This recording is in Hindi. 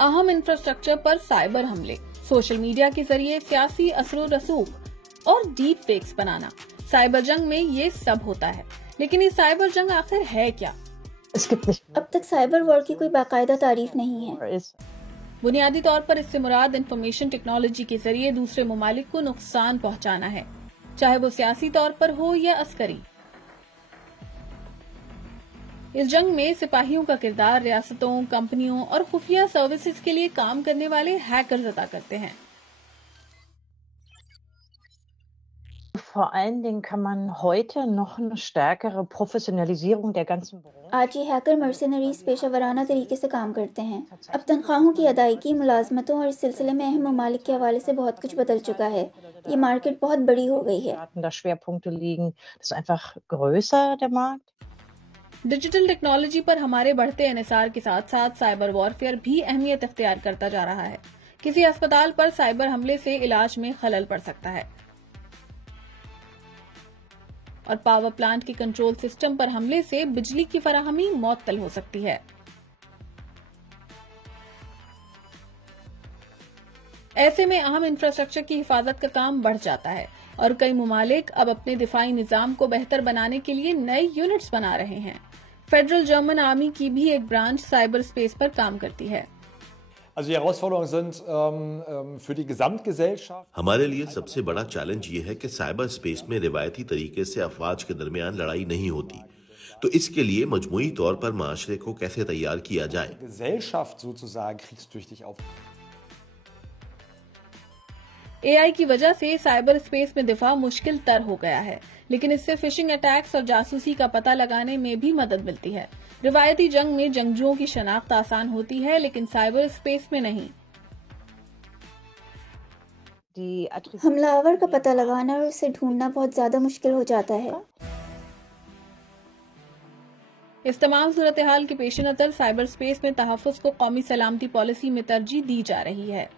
अहम इंफ्रास्ट्रक्चर पर साइबर हमले, सोशल मीडिया के जरिए सियासी असर रसूख और डीप फेक्स बनाना, साइबर जंग में ये सब होता है। लेकिन ये साइबर जंग आखिर है क्या? अब तक साइबर वॉर की कोई बाकायदा तारीफ नहीं है। बुनियादी तौर पर इससे मुराद इंफॉर्मेशन टेक्नोलॉजी के जरिए दूसरे ममालिक को नुकसान पहुंचाना है, चाहे वो सियासी तौर पर हो या अस्करी। इस जंग में सिपाहियों का किरदार रियासतों, कंपनियों और खुफिया सर्विसेज के लिए काम करने वाले हैकर्स अदा करते हैं। Vor allen Dingen kann man heute noch eine stärkere Professionalisierung der ganzen Branche. आज ये हैकर मर्सिनरीज पेशेवराना तरीके से काम करते हैं। अब तनख्वाहों की अदायगी, मुलाजमतों और इस सिलसिले में अहम ममालिक के हवाले से बहुत कुछ बदल चुका है। ये मार्केट बहुत बड़ी हो गई है। Da Schwerpunkte liegen, das ist einfach größer, der Markt. Digital technology पर हमारे बढ़ते इन्हिसार के साथ साथ साइबर वॉरफेयर भी अहमियत इख्तियार करता जा रहा है। किसी अस्पताल पर साइबर हमले से इलाज में खलल पड़ सकता है और पावर प्लांट के कंट्रोल सिस्टम पर हमले से बिजली की फराहमी मुअत्तल हो सकती है। ऐसे में अहम इंफ्रास्ट्रक्चर की हिफाजत का काम बढ़ जाता है और कई ममालिक अब अपने दिफाई निजाम को बेहतर बनाने के लिए नए यूनिट्स बना रहे हैं। फेडरल जर्मन आर्मी की भी एक ब्रांच साइबर स्पेस पर काम करती है। हमारे लिए सबसे बड़ा चैलेंज ये है कि साइबर स्पेस में रिवायती तरीके से अफवाज के दरमियान लड़ाई नहीं होती, तो इसके लिए मजमूई तौर पर माशरे को कैसे तैयार किया जाए। AI की वजह से साइबर स्पेस में दिफा मुश्किल तर हो गया है, लेकिन इससे फिशिंग अटैक्स और जासूसी का पता लगाने में भी मदद मिलती है। रिवायती जंग में जंगजुओं की शनाख्त आसान होती है, लेकिन साइबर स्पेस में नहीं। हमलावर का पता लगाना और उसे ढूंढना बहुत ज्यादा मुश्किल हो जाता है। इस तमाम सूरत हाल के पेश नजर साइबर स्पेस में तहफ़्फ़ुज़ को कौमी सलामती पॉलिसी में तरजीह दी जा रही है।